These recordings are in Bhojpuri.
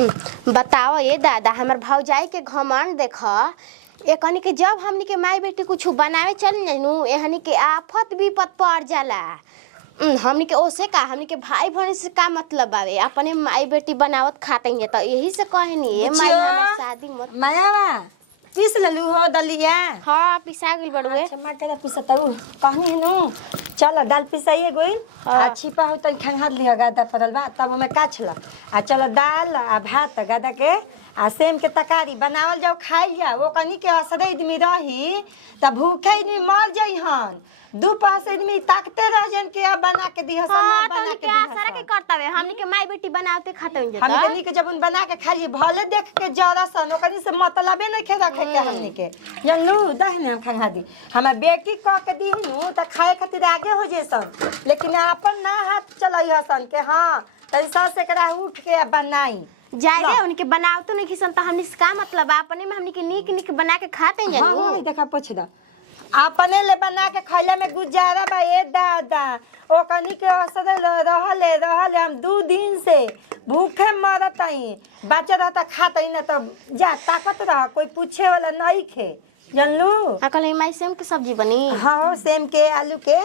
बताओ ये दादा हमार भौजाई के घमंड देख एकनी के जब हमनी के माई बेटी कुछ बनावे चल नु एहनी के आफत विपत पड़ जाला। हमनी के ओसे का हमनी के भाई बहन से का मतलब बावे अपने माई बेटी बनावत खाते हैं तो यही से कहनी है माई हमार शादी मत मायावा पीस ललू हो दलिया। हां पिसा गेल बड़ुए। अच्छा मटर पिसताऊ कहनी है नु चल दाल पिसाइए गोइल आ छिपा हो त खंगात लिया गादा पड़ल बा तब हमें काछला आ चल दाल आ भात गादा के आ सेम के तरकारी बनावल जाओ खाई जा वो कनी के असरे आदमी रही त भूखे आदमी मर जइहन दू पास आदमी ताकते रह जन के अब बना के दिहस ना बना के दिहस सारा के करतावे हमनी के माई बेटी बनावते खाते हैं हम कनी के जब बना के खाइए भले देख के जरा सन ओकनी से मतलबे नहीं खे रखे के हमनी के जानलू दहने हम खंगा दी हमार बेटी क के दीहनु त खाए खातिर आगे हो जेसन लेकिन अपन ना हाथ चलई हसन के हां तैसा से करा उठ के बनाई जाए उनके बनावतो नहीं खिसन त हमनी से का मतलब अपने में हमनी के नीक नीक बना के खाते हैं जानू। हां देखा पूछ दा अपने ले बना के खैले में गुजारा बा ए दादा ओ कनी के असर रहले हम 2 दिन से भूखे मरत हई बच्चा रहता खाता ही ना तो जा ताकत रह कोई पूछे वाला नहीं खे जानलू। अकल माई सेम के सब्जी बनी। हाँ सेम के आलू के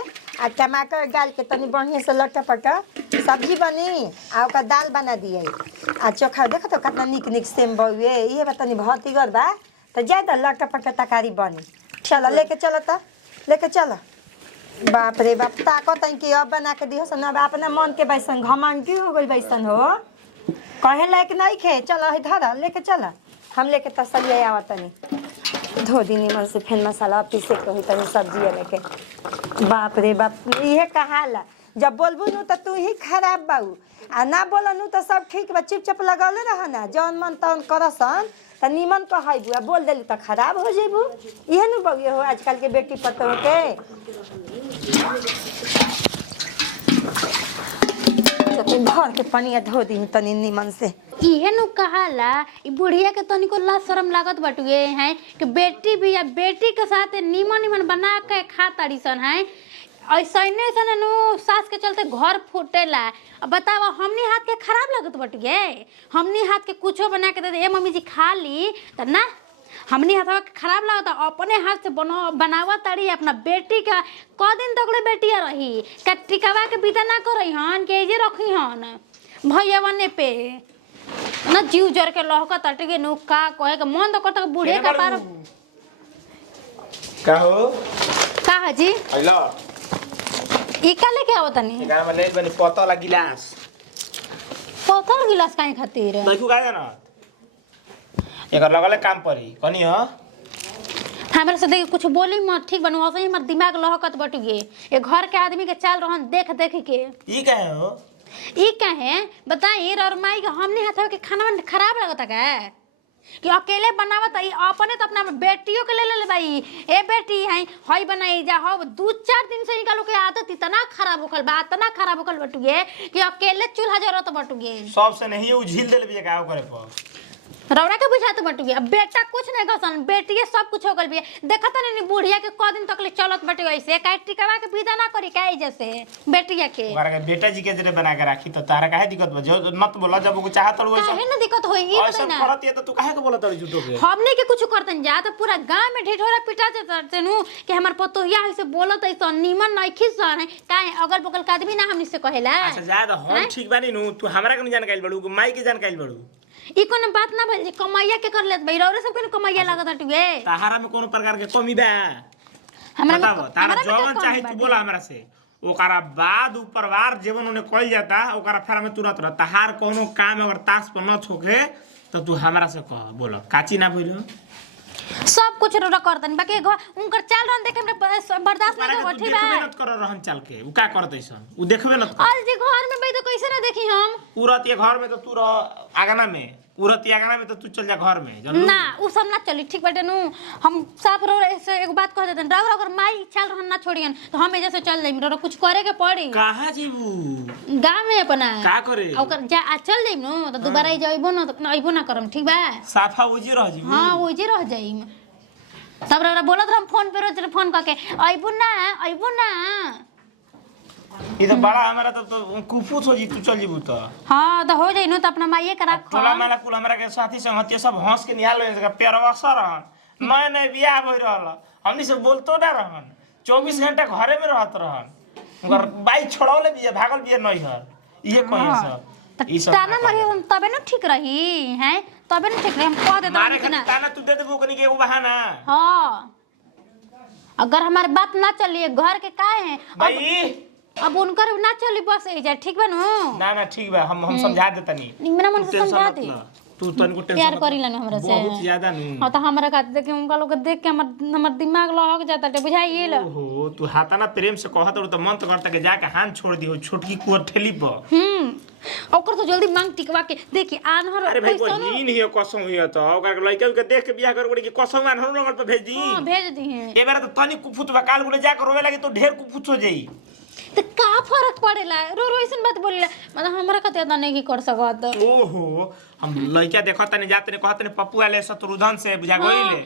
आ टमाटर डाल के तनी बढ़िया से लटा पटा सब्जी बनी आ ओका दाल बना दिए आ चोखा देखो तो कितना निक निक सेम बउए ये तनी बहुत ही बा तो जाए तो लटा पटा तरकारी बनी चल लेके चल त लेके चल बाप रे बाप ताकत है कि अब बना के दियो सन अब अपना मन के बैसन घमंडी हो गई बैसन हो कहे लायक नहीं खे चल धर लेके चल हम लेके तसलिए आवत तनी धो दी निमन से फिर मसाला पीसे के होई तनी सब्जी लेके बाप रे बाप ये कहाला जब बोलबू नु त तू ही खराब बाऊ आ ना बोलनु त सब ठीक बा चिपचप लगौले रह ना जौन मन तौन करसन त निमन कहबू आ बोल देली त खराब हो जेबू इहे नु बउए हो आजकल के बेटी पतो के तो घर के पानी धो दी तनी निमन से इहे नु कहाला ई बुढ़िया के तनिको ला शरम लागत बटुए हैं कि बेटी भी या बेटी के साथ निमन निमन बना के खा ताड़ी सन है ऐसा नहीं नु सास के चलते घर फूटेला। अब बताओ हमनी हाथ के खराब लागत बटुए हमनी हाथ के कुछो बना के दे ए मम्मी जी खा ली त ना हमनी हाथ के खराब लागत अपने हाथ से बनावा ताड़ी अपना बेटी का क दिन तक ले बेटिया रही का टिकावा के बिता ना करई हन के जे रखी हन भैयावने पे ना जीव जर के लहका तटके नु का कहे के मन तो करता बूढ़े का पार का हो का हाजी आइला ई का लेके आवत तनी एकरा में ले बनी पतला गिलास पतल गिलास काहे खातिर देखू का जाना एकर लगले काम परी कनी हो हमरा से देख कुछ बोली मत ठीक बनवा सही हमर दिमाग लहकत बट गे ये घर के आदमी के चाल रहन देख देख के ई काहे हो ई काहे बताई और माई के हमने हाथ के खाना खराब लगता का कि अकेले बनावत है अपने तो अपना बेटियों के ले भाई ए बेटी है हई बनाई जा हो 2-4 दिन से निकालो के आदत इतना खराब होकल बा इतना खराब होकल बटुगे कि अकेले चूल्हा जरूरत बटुगे सब से नहीं उझिल देल बिया का करे पर रौना के बुझात बटुगे अब बेटा कुछ नहीं गसन बेटिए सब कुछ हो गल बिया देखत नहीं बुढ़िया के क दिन तक ले चलत बटे ऐसे काहे टिकावा के विदा ना करी काहे जैसे बेटिया के ओकरा के बेटा जी के जरे बना के राखी तो तारा काहे दिक्कत बा जो मत बोला जब वो चाहत हो वैसा काहे ना दिक्कत होई ई ऐसा बताई ना करत है तो तू काहे के बोलत है झूठो के हमने के कुछ करतन जा तो पूरा गांव में ढिढोरा पिटा जाते नु कि हमर पतोहिया ऐसे बोलत है तो निमन नहीं खिसन है काहे अगल बगल का आदमी ना हमनी से कहेला अच्छा ज्यादा हम ठीक बानी नु तू हमरा के जानकारी बड़ू माई के जानकारी बड़ू ई कोनो बात ना भइल कमाइया के कर लेत भाई रौरे सब के कमाइया लागत हटुए ताहारा में कोनो प्रकार के कमी बा हमरा बताओ तारा जवन चाहे तू बोला हमरा से ओकरा बाद ऊपर वार जीवन उन्हें कइल जाता ओकरा फेरा में तुरंत रहता हार कोनो काम अगर तास पर न छोके तो तू हमरा से कह बोल काची ना भइलो सब कुछ रोरा करतन बाकी उनकर चाल रहन देखे हमरा बर्दाश्त नहीं हो ठीक बा मेहनत कर रहन चाल के उ का करतैसन उ देखबे न कर आज जे घर में भाई तो कैसे ना देखी हम पूरत ये घर में तो तू रह आगना में पूरत ये आगना में तो तू चल जा घर में जानलू ना उ सब ना चली ठीक बाटे नु हम साफ रो ऐसे एक बात कह देतन राव अगर माई चाल रहन ना छोड़ियन तो हम जैसे चल जाई रो कुछ करे के पड़ी कहां जेबू गांव में अपना का करे ओकर जा चल जाई नु तो दोबारा जाइबो ना तो आइबो ना करम ठीक बा साफा उजी रह जेबू हां ओजे रह जाई सब रा बोलत हम फोन पे रोज फोन करके आइबो ना ये तो बड़ा हमारा तो कुफुत हो जी तू चल जीबू तो हाँ तो हो जाई न तो अपना माइये के रख टोला माला कुल हमरा के साथी संगति सब हंस के निहाल ले पेरवा सर मैं नहीं बियाह भई रहल हमनी से बोलतो ना रहन 24 घंटा घरे में रहत रहन उनकर बाइक छोड़ौले बिया भागल बिया नहीं हर ये कोई सब ई सब ताना मारे हम तबे न ठीक रही हैं तबे न ठीक रही हम कह देता मारे हूं कि ना ताना तू दे देबो कनी के एगो बहाना हाँ अगर हमारे बात ना चलिए घर के काहे हैं भाई अब उनकर ना चली बस ए जाए ठीक बा नु ना ठीक बा हम समझा देतनी मेरा मन से समझा दे तू तन को टेंशन प्यार करी लन हमरा से बहुत ज्यादा नु हां तो हमरा का देख के उनका लोग देख के हमर दिमाग लहक जाता है बुझाइए ल ओहो तू हाथाना प्रेम से कहत तो मन तो करता के जाके हाथ छोड़ दी हो छोटकी कुर ठेली पर ओकर तो जल्दी मांग टिकवा के देखी आनहर अरे भाई कोई हीन हियो कसम हियो तो ओकर लइका के देख के बियाह कर के कसम आनहर नंबर पे भेज दी हां भेज दी हैं ए बार तो तनी कुफुत बकाल गुले जाके रोवे लगे तो ढेर कुफुत हो जाई तो का फर्क पड़ेला रो ऐसन बात बोलेला मतलब हमरा कते त नहीं कर सकत ओहो हम लइका देखत नहीं जाते नहीं कहत नहीं पप्पू आले शत्रुधन से बुझा गइले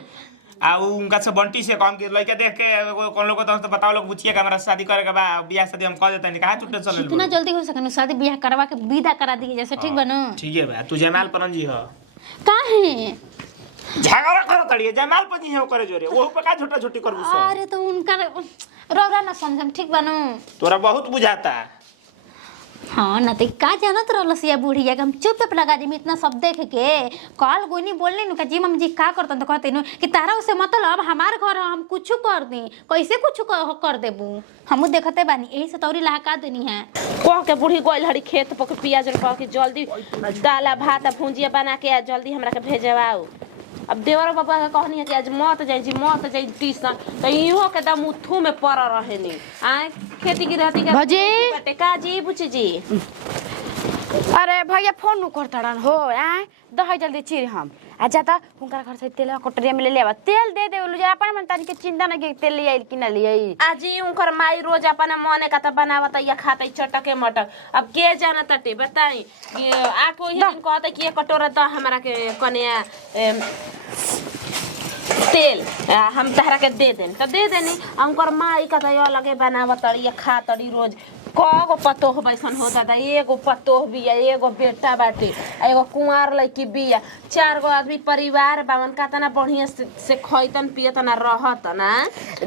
आ उनका से बंटी से कहन के लइका देख के कोन लोग तो बताओ लोग पूछिए कि हमरा शादी करे के बा बियाह शादी हम कह देता नहीं कहा छुट्टे चले इतना जल्दी हो सकन शादी ब्याह करवा के विदा करा दी जैसे ठीक बनो ठीक है बा तू जयमाल परन जी हो काहे झगड़ा कर तड़िए जयमाल पर जी हो करे जोरे ओहो पे का छोटा छोटी करबू सब अरे तो उनका रोरा ना समझम ठीक बनो तोरा बहुत बुझाता हाँ ना तो का जानत रहलसिया बुढ़िया के हम चुपचाप लगा दी इतना सब देख के कॉल गोनी बोलने नु का जी मम्मी जी का करतन तो कहते नु कि तारा उसे मतलब हमार घर हम कुछ कर दी कैसे कुछ कर देबू हम देखते बानी यही से तौरी लहका देनी है कह के बूढ़ी गोइल हरी खेत पर प्याज रोपा के जल्दी दाला भात भुंजिया बना के जल्दी हमरा के भेजवाओ अब देवर बाबा का कहनी है कि आज मत जाई ट्यूशन तो इहो के दम उथू में पड़ रहे नी आए खेती की रहती भजी। का जी बुची जी अरे भैया फोन नु करतड़न हो दही जल्दी चीर हम आ जाता हुनकर घर से तेल कटोरिया में ले लेवा तेल दे दे जा अपन मन तानी के चिंता ना के तेल ले आई कि ना ले आई आजी उनकर माई रोज अपना मने का त बनावत या खाता चटके मटक अब के जाना तटे बताई कि आको ही दिन कहते कि एक कटोरा द हमरा के कन्या तेल हम तहरा के दे देन तो दे देनी उनकर माई का त लगे बनावत या खातड़ी रोज कगो पतोह बैसन हो दादा एगो पतोह बिया एगो बेटा बाटे एगो कुंवार लड़की बिया 4 गो आदमी परिवार बावन का तना बढ़िया से खइतन पियतन रहत ना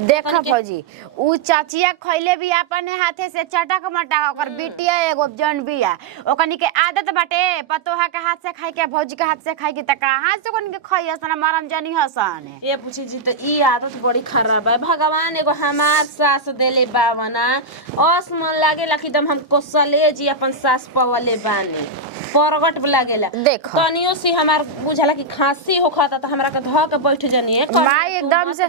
देख भौजी उ चाचिया खइले भी अपने हाथे से चटक मटा ओकर बिटिया एगो जन बिया ओकनी के आदत बाटे पतोहा के हाथ से खाई के भौजी के हाथ से खाई के त कहां से कोन के खई हसन मरम जानी हसन ए पूछी जी तो ई आदत बड़ी खराब है भगवान एगो हमार सास देले बावना असमन लागेला कि दम हम कोसले जी अपन सास पवले बानी परगट लागेला देखो तनियो से हमार बुझाला कि खांसी होखता त हमरा के ध के बैठ जनी माई एकदम से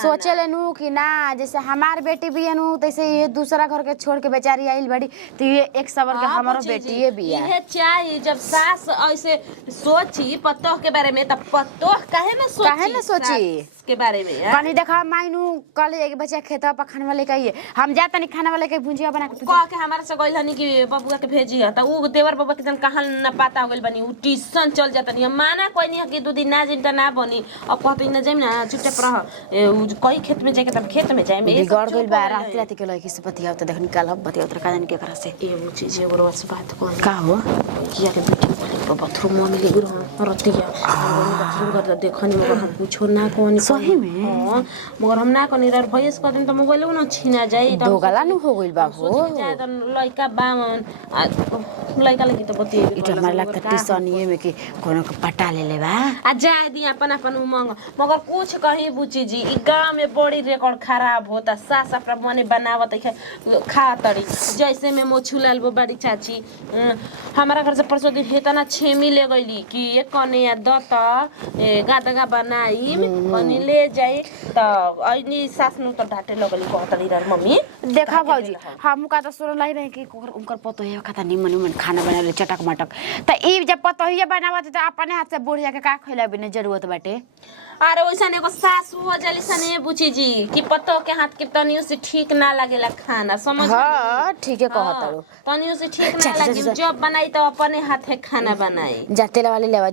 सोचे लेनु कि ना जैसे हमार बेटी भी है तैसे ये दूसरा घर के छोड़ के बेचारी आइल बड़ी तो ये एक सबर के हमारो बेटी ये भी है ये चाहिए जब सास ऐसे सोची पतोह के बारे में त पतोह काहे ना सोची के बारे में कनी देखा माइनू कल एक बच्चा खेतवा पर खाने वाले कहिए हम जाता नहीं खाने वाले के भुंजिया बना के कह के हमारे से गइल हनी कि बबुआ के भेजी त उ देवर बाबा के जन कहां न पता हो गइल बनी उ ट्यूशन चल जाता नहीं माना कोई नहीं कि 2 दिन ना जिन त ना बनी अब कहते न जाइम ना चुपचाप रह उ कई खेत में जाके तब खेत में जाइम बिगड़ गइल बा रात रात के लड़की से बतियाव त देख निकाल बतियाव त का जान के करा से एगो चीज एगो से बात कर का हो किया के बेटी बाथरूम में ले गुरु रतिया बाथरूम कर देखनी मगर हम कुछो ना कोनी सही में मगर हम ना कोनी रे भैंस कदिन त मोबाइल न छीना जाई त दोगला नु हो गइल बा हो जाय त लइका बामन लइका लगी त बतिए इटा हमरा लगता टिसनिए में कि कोनो के पटा ले ले बा आ जाय दी अपन उमंग मगर कुछ कहीं बुची जी ई गांव में बड़ी रिकॉर्ड खराब होता सास अपना मने बनावत है खा तड़ी जैसे में मोछुलाल वो बड़ी चाची हमारा घर से परसों दिन हेतना छेमी ले गईली कि एक कन्या दत गादगा बनाई कनी ले जाई त ऐनी सास नु त ढाटे लगली कहतली रे मम्मी देखा भौजी हम का त सुन लाई रहे कि उनकर पतो है खाता निमन निमन खाना बनाले चटक मटक त ई जब पतो ही बनावत त अपने हाथ से बुढ़िया के का खइला बिना जरूरत बाटे अरे वैसन एगो सासू हो जाली सने बुची जी कि पतो के हाथ के तनियो से ठीक ना लागेला खाना समझ हां ठीक है कहत रो तनियो से ठीक ना लागी जब बनाई तो अपने हाथे खाना बनाई जाते वाले लेवा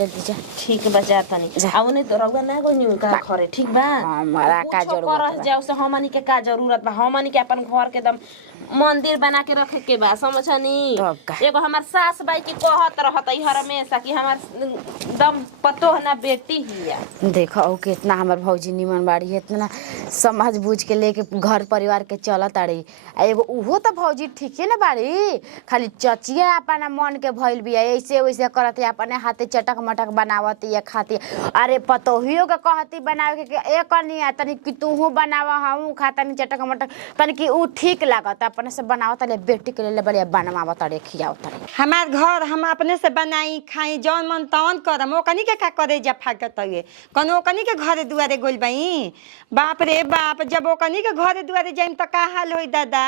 जल्दी जा ठीक बजा तनी अब नहीं तो रउआ ना गनी का खरे ठीक बा हमारा का जरूरत बा जाओ से हमनी के का जरूरत बा हमनी के अपन घर के दम मंदिर बना के रखे के बा समझनी। तब का? एगो हमार सास बाई के कहत रहत हर हमेशा कि हमार दम पतो ना बेटी हिया। देखो ओ कितना हमार भौजी निमन बाड़ी है, इतना समझ बूझ के लेके घर परिवार के चलत ताड़ी। आ एगो उहो तो भौजी ठीके ना बाड़ी, खाली चचिया अपना मन के भइल बिया, ऐसे वैसे करत अपने हाथे चटक मटक बनावत या खाती। अरे पतोहियो के कहती बनावे के एक नहीं तनी कि तूहू बनावा हमहू खा तनी चटक मटक तनी कि ऊ ठीक लागत अपने से बनावत ले बेटी के लिए बढ़िया बनवावत रे खियावत रे। हमार घर हम अपने से बनाई खाई जौन मन तौन करम। ओकनी के का करे जा फाकत हवे कौन ओकनी के घरे दुआरे गोल बई। बाप रे बाप, जब ओकनी के घरे दुआरे जाइम त का हाल होई दादा।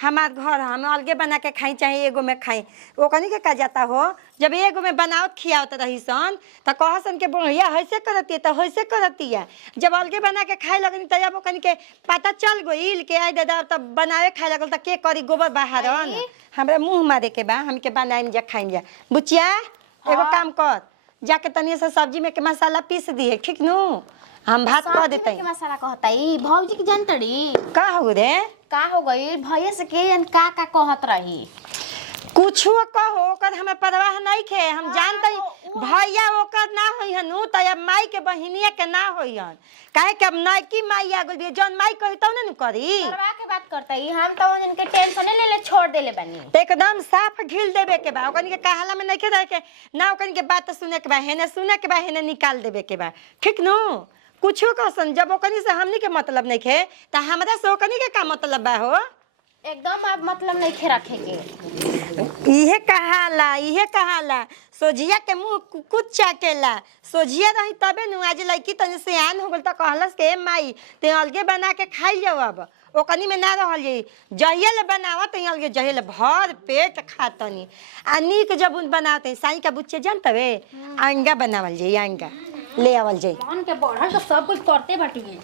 हमार घर हम अलगे बना के खाई चाहे एगो में खाई, ओकनी के का जाता हो। जब एगो में बनावत खियावत रही सन त कहसन के बढ़िया हैसे करती त हैसे करती है। जब अलगे बना के खाए लगनी त जब ओकनी के पता चल गइल के आई दादा तब बनावे खाए लगल त के करी गोबर बहारन। हमरा मुंह मारे के बा, हमके बनाइम जा खाइम जा। बुचिया एगो काम कर, जाके तनी से सब्जी में के मसाला पीस दिए, ठीक नु हम भात कर देते। के मसाला कहता ई भौजी की जानतड़ी का हो रे का हो गई भैया से के का कहत रही। कुछ कहो ओकर हमें परवाह नहीं खे। हम जानते भैया ओकर ना होई हनु त अब माई के बहिनिया के ना होई हन। काहे कि अब नैकी माई आ गइल जौन माई कही तौ ना करी। परवाह के बात करता ई हम तो इनके टेंशन ले ले छोड़ देले बनी। एकदम साफ घिल देबे के बा, ओकनी के कहाला में नहीं के रहे के ना, ओकनी के बात सुने के बा, हेने सुने के बा, हेने निकाल देबे के बा, ठीक नु। कुछो कहसन जब ओकनी से हमनी के मतलब नहीं खे त हमरा से ओकनी के का मतलब बा हो। एकदम आप मतलब नहीं खे रखे के। इहे कहाला सोझिया के मुंह कुकुत चाटेला। सोझिया रही तबे नु आज लड़की तनी सियान हो गल त कहलस के माई ते अलगे बना के खाई जाओ। अब ओकनी में ना रहल जी जहियल बनावत अलगे जहियल भर पेट खातनी। आ नीक जब उन बनावत साई का बुच्चे जानतवे अंगा बनावल जाई, अंगा ले आवल जाई। मन के बढ़ल तो सब कुछ करते बाटुगे।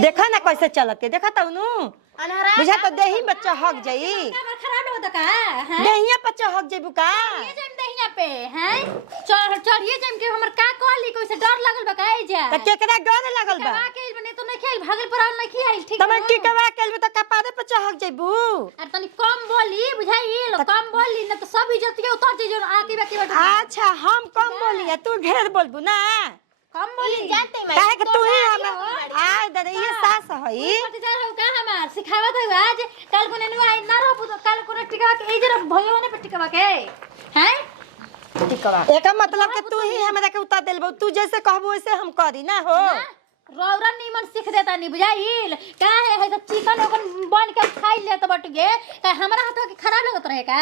देखा ना कैसे चलते, देखा तू नु बुझा तो देही बच्चा हक जाई। खराब होता का हैं देहिया बच्चा हक जाइबू का। ये जम दहिया पे हैं चढ़िए जम के हमर का कहली कोई से डर लगल बा काई जा त केकरा डर लागल बा। कवा के बने तो नहीं खेल भागल पर नहीं खियाइल ठीक तमे की कवा केलबू त कपारे पे चहक जाइबू। अरे तनी कम बोली बुझाइल कम बोली न तो सब इज्जत के उतर जे आके बाकी बैठ। अच्छा हम कम बोली तू ढेर बोलबू ना। कम बोली जानते मैं काहे कि तू ही हम आ दरे ये सास हई। पतिदार हो का हमार सिखावत है आज कल को नेनु आई ना रहो तो कल को टिका के ए जरा भयो ने टिकावा के हैं टिकवा एका मतलब कि तू ही हमरा के उतार देलबू, तू जैसे कहबू वैसे हम करी ना हो। रौरा नीमन सीख देता नहीं बुझाइल का है तो चिकन ओकन बन के खाई ले तो बट गे का हमरा हाथ के खराब लगत रहे का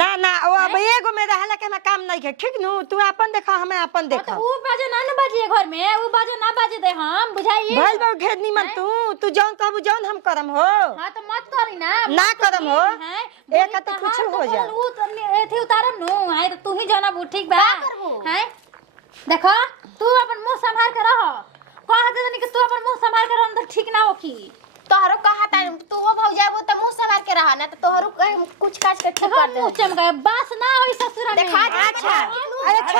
ना ना ओ अब एगो में रहला के ना काम नहीं के, ठीक नु। तू अपन देखा हमें अपन देखा। तो ऊ बाजे ना बाजे घर में ऊ बाजे ना बाजे दे हम बुझाइल भइल बा ढेर निमन तू जौन कहबू जौन हम करम हो। हां तो मत करी ना करम हो हैं एक त कुछ हो जा। ऊ तो एथी उतारम नु है तो तू ही जाना बु ठीक बा हैं देखो तू अपन मुंह संभाल के रह। कह दे तनी कि तू अपन मुंह संभाल कर अंदर ठीक ना होखी। तोहरो कहा ता तू वो भौ जाबो त मुंह संभाल के रहा ना त तोहरो कुछ काट के ठीक कर दे। मुंह चमका बास ना होई ससुरा में देखा अच्छा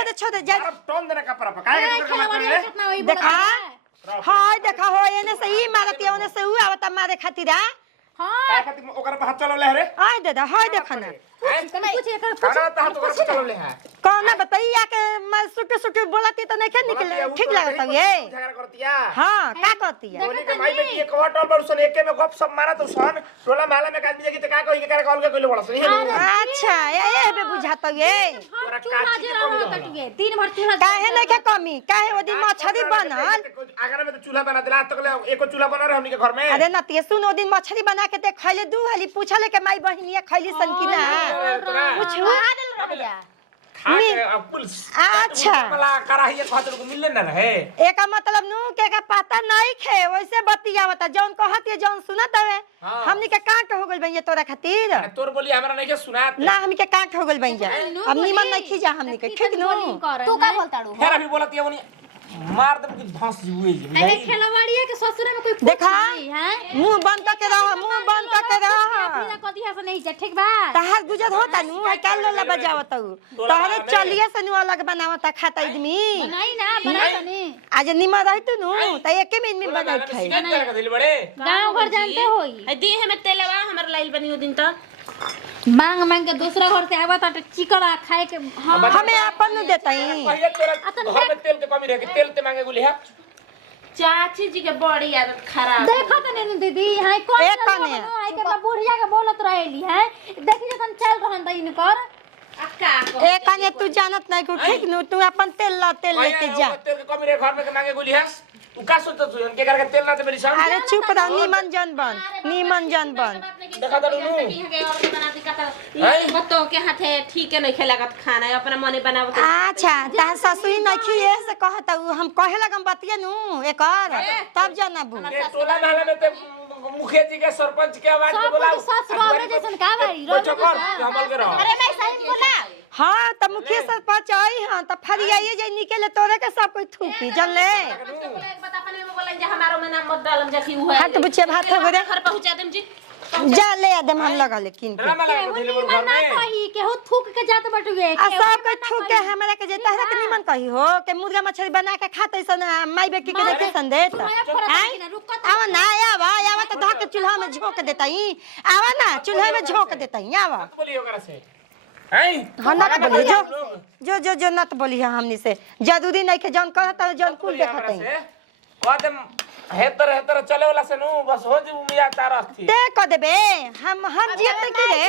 अरे छोड़ जा। अब टोन देने का पर काहे के कर कर ले कितना होई देखा हाय देखा हो एने से ई मारत है ओने से ऊ आवता मारे खातिर। हां काहे खातिर ओकर पर हाथ चलौले रे। आय दादा हाय देखा ना कुछ एकर खाना त हाथ ओकर पर चलौले है। कौन बताइया के मैं सुके बोलती तो नहीं निकले ठीक लगता ये। झगड़ा करतिया हां का करती है तोनी के माई बेटी एक कवा टॉल बरसन एके में गप सब मारा तो सन टोला महला में आदमी जगी त का कहि के करे कॉल के कइले बड़ा सही है। अच्छा ये बे बुझाता ये तोरा काची के कमी कटगे दिन भर चूल्हा काहे नहीं के कमी काहे ओ दिन मछली बनल। आगरा में तो चूल्हा बना देला आज तक ले एको चूल्हा बना रहे हमनी के घर में। अरे नतिया सुन ओ दिन मछली बना के दे खइले दू हाली पूछले के माई बहिनिया खइली सन की ना पूछू खा के पुलिस अच्छा वाला कराही खातिर को मिलले ना रहे। एका मतलब नु के का पता नहीं खे वैसे बतियावता जौन कहत है जौन सुनत हवे हमनी के काट हो गइल भैया तोरा खातिर। तोर बोली हमरा नहीं के सुनात ना हमनी के काट हो गइल भैया अब निमन नहीं खीजा हमनी के ठीक नु। तू का बोलताड़ू फिर अभी बोलत ये उनी मार दम कि भस जुए जी अरे खेलवाड़िए के ससुर में कोई पूछ देखा नहीं है मुंह बंद करके रह मुंह बंद करके रह बिना कथी हस नहीं जा ठीक बा तहार गुजर होता नु है काल लोला बजावत हूं तोहरे चलिए से नु अलग बनावता खाता आदमी बनाई ना बना तनी आज निमा रहत नु त एके में में बना खाई बड़े गांव घर जानते होई दी हमें तेलवा हमर लाइल बनी ओ दिन त मांग मांग के दूसरा घर से आवा ता चिकड़ा खाए के हां हमें अपन नु देतई पहिले तोरा घर में तेल के कमी रहे तेल ते मांगे गुली है चाची जी के बड़ी आदत खराब देखो त नेनु दीदी हाय कौन एक कने। हाय के बुढ़िया के बोलत रहेली है देखी जखन चल रहन त इनकर अक्का ए कने तू जानत नहीं को ठीक नु तू अपन तेल लेके जा तेल के कमी रहे घर में के मांगे गुली है उ का सोचत तू के करके तेल ना दे मेरी शाम अरे चुप रह नीमन जन बन देखा दरू नु ये बतो के हाथे ठीक है नहीं खेलागत खाना अपना मने बनाव के अच्छा ता ससुई नहीं खिए से कहता हम कहे लगम बतिया नु एकर तब जानबू ये टोला नाला में ते मुखिया जी के सरपंच के आवाज में बोला सास रोवे जैसन का भाई रोज कर हमल के रह अरे मैं सही बोला हाँ त मुखिया सरपंच आई हां त फरियाई जे निकले तोरे के सब कोई थूकी जन ले एक बात अपने में बोलन जे हमारो में नाम मत डालम जखी उ है हाथ बुचे भात हो रे घर पहुंचा देम जी जा ले आदम हम लगा लेकिन के ड्रामा लगा के दिले घर ना में कही के हो थूक के जात बटुए आ सब कोई थूक के हमरा के जे तहरा के निमन कही हो के मुर्गा मछली बना के खाते सन माई बेटी के देते सन देत आवा ना आवा त धक के चूल्हा में झोंक देतई आवा ना चूल्हा में झोंक देतई आवा बोलियो ओकरा से हैं हाँ नत बोली जो नत बोली है हमनी से जरूरी नहीं के जौन कहता जौन कुल देखत है कहते हेतर चले वाला से नु बस हो जी उमिया तारा थी ते क देबे हम जियत की रे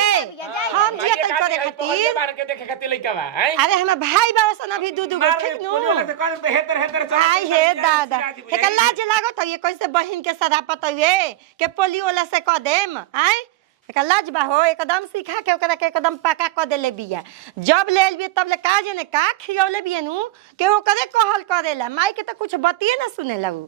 हम जियत करे खातिर बाहर के देखे खातिर लइका बा हैं अरे हम भाई बासन अभी दू गो ठीक नु हेतर चल आई हे दादा हे लाज लागत है कैसे बहिन के सदापत हुए के पोलियो वाला से क देम आई एक लाज बा हो एकदम सिखा के ओकरा के एकदम पका क देले बिया जब ले एलबे तब ले का जने का खियौले बिया नु के ओकरे कहल करेला माई के त कुछ बतिए ना सुनेला उ